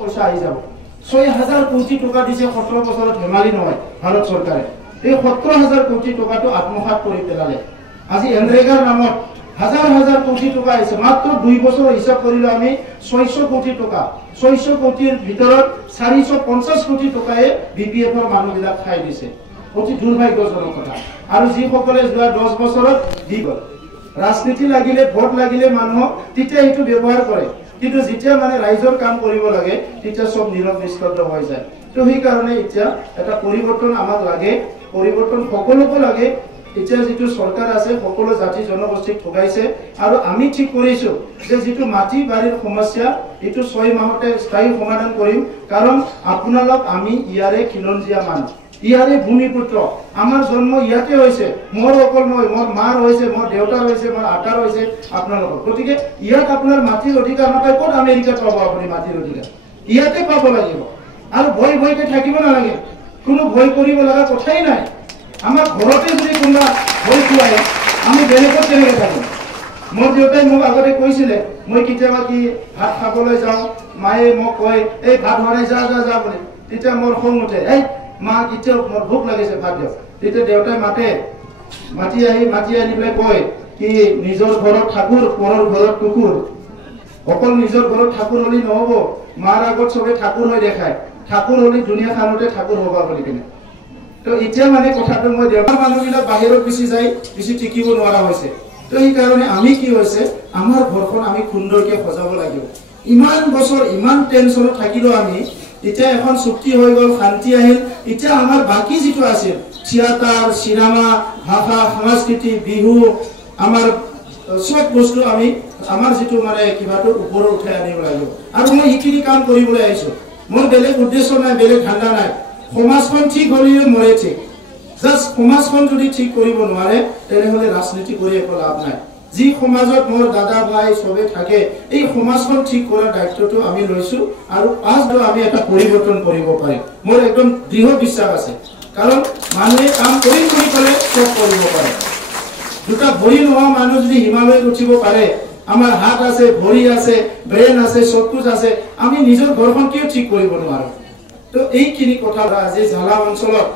পয়সা আহি যাব ৬০০০ কোটি টাকা দিছে ১৭ বছৰত ধেমালি নহয় ভাৰত চৰকাৰে এই ১৭,০০০ কোটি টাকাটো আত্মসাৎ কৰি পেলালে আজি এনৰেগাৰ নামত হাজাৰ হাজাৰ কোটি টাকা আহিছে মাত্ৰ ২ বছৰ হিচাপ কৰিলে আমি ৬০০ কোটি টাকা ৬০০ কোটিৰ ভিতৰত ৪৫০ কোটি টাকায়ে বিপিএফৰ মানুহবিলাক খাই দিছে অতি দুৰ্ভাগ্যজনক কথা আৰু যিসকলে যোৱা ১০ বছৰত দি গ'ল ৰাজনীতি লাগিলে ভোট লাগিলে মানুহক তেতিয়া এইটো ব্যৱহাৰ কৰে কিন্তু যেতিয়া মানে ৰাইজৰ কাম কৰিব লাগে তেতিয়া সব নীৰৱ নিস্তব্ধ হৈ যায় তো সেই কাৰণে এতিয়া এটা পৰিৱৰ্তন আমাক লাগে পৰিৱৰ্তন সকলোকে লাগে এতিয়া যেটো সৰকাৰ আছে সকলো জাতি জনগোষ্ঠীক ঠগাইছে আৰু আমি ঠিক কৰিছো যে যেটো মাটি বাৰীৰ সমস্যা এটো 6 মাহতে স্থায়ী সমাধান কৰিম কাৰণ আপোনালোক আমি ইয়াৰে খিলঞ্জিয়া মানুহ ইয়াৰে ভূমিপুত্ৰ আমাৰ জন্ম ইয়াতে হৈছে মোৰ অকল নহয় মোৰ মাৰ হৈছে মোৰ দেউতাৰ হৈছে মোৰ আটাৰ হৈছে আপোনালোক গতিকে ইয়াত আপোনাৰ মাটিৰ অধিকাৰ নাপায় ক'ত আমেৰিকাত পাব আপুনি মাটিৰ অধিকাৰ ইয়াতে পাব লাগিব আৰু ভয় ভয়কে থাকিব নালাগে কোনো ভয় কৰিব লগা কথাই নাই আমাৰ ঘৰতে যদি কোনবা ভয় খুৱাই আমি বেলেগত কেনেকৈ থাকোঁ মোৰ দেউতাই মোক আগতে কৈছিলে মই কেতিয়াবা কি ভাত খাবলৈ যাওঁ মায়ে মোক কয় এই ভাত বনাই যা যা যা বুলি তেতিয়া মোৰ খং উঠে এই মা কেতিয়া মোৰ ভোক লাগিছে ভাত দিয়ক তেতিয়া দেউতাই মাতি আনি পেলাই কয় কি নিজৰ ঘৰত ঠাকুৰ পৰৰ ঘৰত কুকুৰ অকল নিজৰ ঘৰত ঠাকুৰ হলি নহ'ব মাৰ আগত চবে ঠাকুৰ হৈ দেখায় ঠাকুৰ হলি দুনিয়াখনতে ঠাকুৰ হ'বা বুলি কিনে তো এতিয়া মানে কথাটো মই দেউতাৰ মানুহবিলাক বাহিৰত বেছি যায় বেছি টিকিব নোৱাৰা হৈছে তো এই কাৰণে আমি কি হৈছে আমাৰ ঘৰখন আমি সুন্দৰকৈ সজাব লাগিব ইমান বছৰ ইমান টেনচনত থাকিলো আমি এতিয়া এখন চুক্তি হৈ গ'ল শান্তি আহিল এতিয়া আমাৰ বাকি যেটো আছিল থিয়েটাৰ সিনেমা ভাষা সংস্কৃতি বিহু আমাৰ সব বস্তু আমি আমাৰ যেটো মানে কিবাটো ওপৰত উঠাই আনিব লাগিব আৰু মই ইখিনি কাম কৰিবলৈ আহিছো মোৰ বেলেগ উদ্দেশ্য নাই বেলেগ ধান্দা নাই সমাজখন ঠিক হলিয়ে মৰে ঠিক জাস্ট সমাজখন যদি ঠিক কৰিব নোৱাৰে তেনেহলে ৰাজনীতি কৰি একো লাভ নাই যি সমাজত মোৰ দাদা ভাই সবে থাকে এই সমাজখন ঠিক কৰাৰ দায়িত্বটো আমি লৈছো আৰু পাছটো আমি এটা পৰিৱৰ্তন কৰিব পাৰিম মোৰ একদম দৃঢ় বিশ্বাস আছে কাৰণ মানুহে কাম কৰি কৰে সব কৰিব পাৰে দুটা ভৰি নোহোৱা মানুহ যদি হিমালয়ত উঠিব পাৰে আমাৰ হাত আছে ভৰি আছে ব্ৰেইন আছে চকুজ আছে আমি নিজৰ ঘৰখন কিয় ঠিক কৰিব নোৱাৰো তো এইখিনি কথা আজি ঝালা অঞ্চলত